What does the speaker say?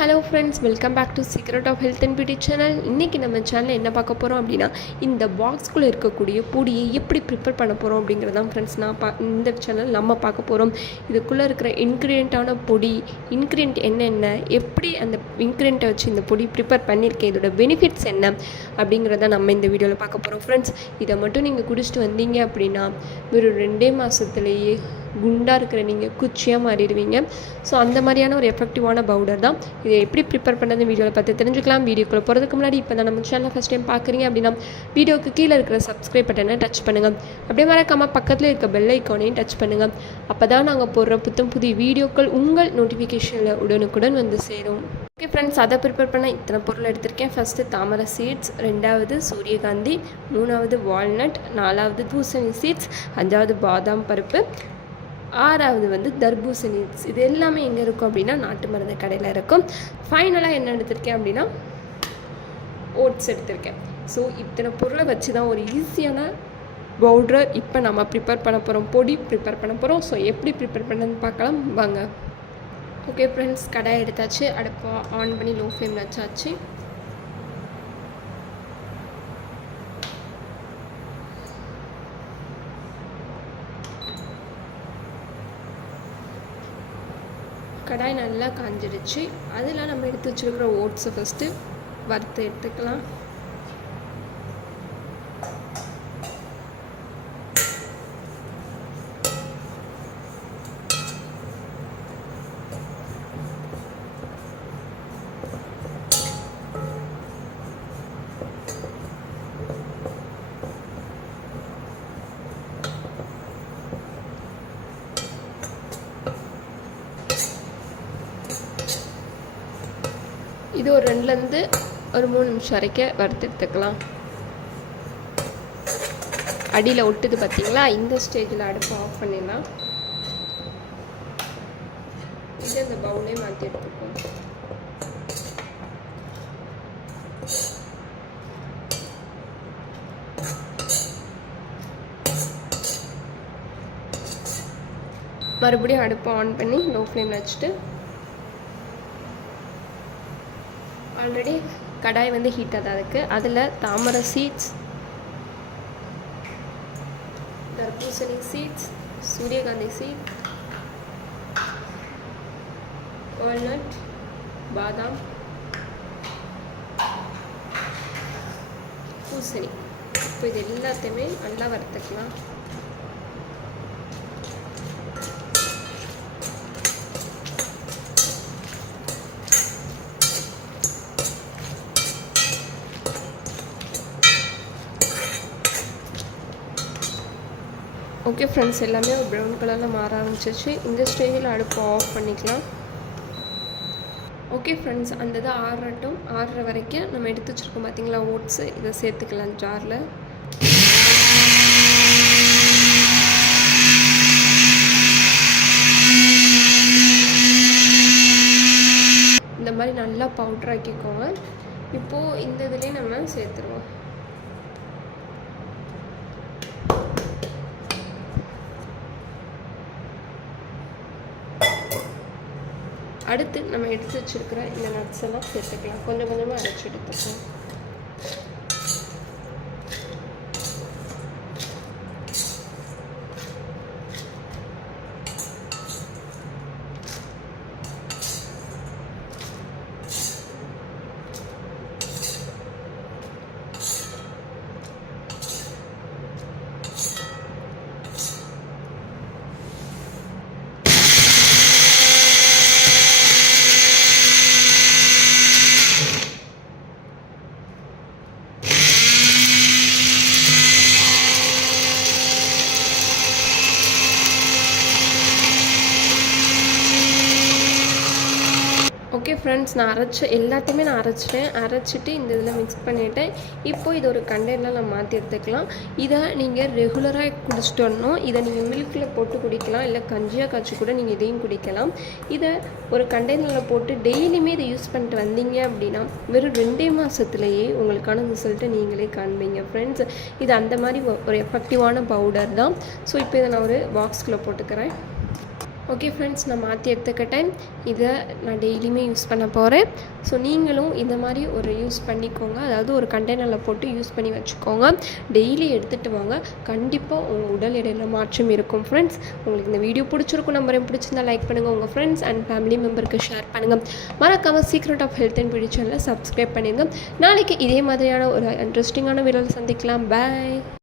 Hello friends welcome back to secret of health and beauty channel இன்றைக்கி நம்ம சேனலில் என்ன பார்க்க போகிறோம் அப்படின்னா இந்த பாக்ஸ்குள்ளே இருக்கக்கூடிய பொடியை எப்படி ப்ரிப்பேர் பண்ண போகிறோம் அப்படிங்கிறதான் ஃப்ரெண்ட்ஸ் நான் பா இந்த சேனல் நம்ம பார்க்க போகிறோம் இதுக்குள்ளே இருக்கிற இன்க்ரீடியண்ட்டான பொடி இன்க்ரீடியன்ட் என்னென்ன எப்படி அந்த இன்க்ரீடியண்ட்டை வச்சு இந்த பொடி ப்ரிப்பேர் பண்ணியிருக்கேன் இதோட பெனிஃபிட்ஸ் என்ன அப்படிங்கிறத நம்ம இந்த வீடியோவில் பார்க்க போகிறோம் ஃப்ரெண்ட்ஸ் இதை மட்டும் நீங்கள் குடிச்சிட்டு வந்தீங்க அப்படின்னா வெறும் ரெண்டே மாதத்துலேயே குண்டாக இருக்கிற நீங்கள் குச்சியாக மாறிடுவீங்க. ஸோ அந்த மாதிரியான ஒரு எஃபெக்டிவான பவுடர் தான். இதை எப்படி ப்ரிப்பேர் பண்ணுறதுன்னு வீடியோவில் பார்த்து தெரிஞ்சுக்கலாம். வீடியோக்குள்ளே போகிறதுக்கு முன்னாடி இப்போ தான் நம்ம சேனல் ஃபஸ்ட் டைம் பார்க்குறீங்க அப்படின்னா வீடியோக்கு கீழே இருக்கிற சப்ஸ்கிரைப் பட்டனை டச் பண்ணுங்கள் அப்படியே மறக்காமல் பக்கத்தில் இருக்க பெல் ஐக்கானையும் டச் பண்ணுங்கள் அப்போ தான் நாங்கள் போடுற புத்தம் புதிய வீடியோக்கள் உங்கள் நோட்டிஃபிகேஷனில் உடனுக்குடன் வந்து சேரும். ஓகே ஃப்ரெண்ட்ஸ் அதை ப்ரிப்பேர் பண்ண இத்தனை பொருள் எடுத்திருக்கேன். ஃபஸ்ட்டு தாமரை சீட்ஸ் ரெண்டாவது சூரியகாந்தி மூணாவது வால்நட் நாலாவது பூசணி சீட்ஸ் அஞ்சாவது பாதாம் பருப்பு ஆறாவது வந்து தர்பூசணி. இது எல்லாமே எங்கே இருக்கும் அப்படின்னா நாட்டு மருந்து கடையில் இருக்கும். ஃபைனலாக என்ன எடுத்திருக்கேன் அப்படின்னா ஓட்ஸ் எடுத்திருக்கேன். ஸோ இத்தனை பொருளை வச்சு தான் ஒரு ஈஸியான பவுட்ரை இப்போ நம்ம ப்ரிப்பேர் பண்ண போகிறோம் பொடி ப்ரிப்பேர் பண்ண போகிறோம் ஸோ எப்படி ப்ரிப்பேர் பண்ணணும்னு பார்க்கலாம். வாங்க. ஓகே ஃப்ரெண்ட்ஸ் கடை எடுத்தாச்சு. அடுப்பை ஆன் பண்ணி லோ ஃப்ளேமில் வச்சாச்சு. கடாய் நல்லா காஞ்சிடுச்சு அதில் நம்ம எடுத்து வச்சுருக்கிற ஓட்ஸை ஃபஸ்ட்டு வறுத்து எடுத்துக்கலாம். இது ஒரு ரெண்டுலேருந்து ஒரு மூணு நிமிஷம் வரைக்கும் வறுத்து எடுத்துக்கலாம். அடியில் ஒட்டுது பார்த்தீங்களா? இந்த ஸ்டேஜில் அடுப்பு ஆஃப் பண்ணிடலாம். இது அந்த பவுலே மாற்றி எடுத்துப்போம் மறுபடியும் அடுப்பை ஆன் பண்ணி லோ ஃப்ளேமில் வச்சுட்டு ஆல்ரெடி கடாய் வந்து ஹீட்டாக தான் இருக்குது அதில் தாமரை சீட்ஸ் தர்பூசணி சீட்ஸ் சூரியகாந்தி சீட் வால்நட் பாதாம் பூசணி. இப்போ இது எல்லாத்தையுமே நல்லா வறுத்துக்கலாம். ஓகே ஃப்ரெண்ட்ஸ் எல்லாமே ஒரு ப்ரௌன் கலரில் மாற ஆரம்பிச்சிச்சு இந்த ஸ்டேஜில் அடுப்பை ஆஃப் பண்ணிக்கலாம். ஓகே ஃப்ரெண்ட்ஸ் அந்த இது ஆறட்டும். ஆறுற வரைக்கும் நம்ம எடுத்து வச்சுருக்கோம் பார்த்தீங்களா ஓட்ஸு இதை சேர்த்துக்கலாம் ஜாரில் இந்த மாதிரி நல்லா பவுட்ராக்கிக்கோங்க இப்போது இந்த இதுலேயே நம்ம சேர்த்துருவோம். அடுத்து நம்ம எடுத்து வச்சுருக்கிற இந்த நட்ஸ் எல்லாம் சேர்த்துக்கலாம். கொஞ்சம் கொஞ்சமாக அரைச்சி எடுத்துக்கலாம். ஓகே ஃப்ரெண்ட்ஸ் நான் அரைச்ச எல்லாத்தையுமே நான் அரைச்சிட்டேன். அரைச்சிட்டு இந்த இதில் மிக்ஸ் பண்ணிவிட்டேன் இப்போ இது ஒரு கண்டெய்னரில் நான் மாற்றி எடுத்துக்கலாம். இதை நீங்கள் ரெகுலராக குடிச்சிட்டு வரணும். இதை நீங்கள் மில்கில் போட்டு குடிக்கலாம். இல்லை கஞ்சியாக காய்ச்சி கூட நீங்கள் இதையும் குடிக்கலாம். இதை ஒரு கண்டெய்னரில் போட்டு டெய்லியுமே இதை யூஸ் பண்ணிட்டு வந்தீங்க அப்படின்னா வெறும் ரெண்டே மாதத்துலேயே உங்களுக்கான ரிசல்ட்டை நீங்களே காண்பீங்க ஃப்ரெண்ட்ஸ் இது அந்த மாதிரி ஒரு எஃபெக்டிவான பவுடர் தான். ஸோ இப்போ இதை நான் ஒரு பாக்ஸ்குள்ளே போட்டுக்கிறேன். ஓகே ஃப்ரெண்ட்ஸ் நான் மாற்றி எடுத்துக்கிட்டேன். இதை நான் டெய்லியுமே யூஸ் பண்ண போகிறேன் ஸோ நீங்களும் இந்த மாதிரி ஒரு யூஸ் பண்ணிக்கோங்க. அதாவது ஒரு கண்டெய்னரில் போட்டு யூஸ் பண்ணி வச்சுக்கோங்க. டெய்லி எடுத்துகிட்டு வாங்க. கண்டிப்பாக உங்கள் உடல் எடையில் மாற்றம் இருக்கும் ஃப்ரெண்ட்ஸ் உங்களுக்கு இந்த வீடியோ பிடிச்சிருக்கும் நம்பரையும் பிடிச்சிருந்தா லைக் பண்ணுங்கள் உங்கள் ஃப்ரெண்ட்ஸ் அண்ட் ஃபேமிலி மெம்பருக்கு ஷேர் பண்ணுங்கள் மறக்காமல் secret of health and beauty சேனலை சப்ஸ்கிரைப் பண்ணிடுங்க. நாளைக்கு இதே மாதிரியான ஒரு இன்ட்ரெஸ்டிங்கான வீடியோவில் சந்திக்கலாம். பாய்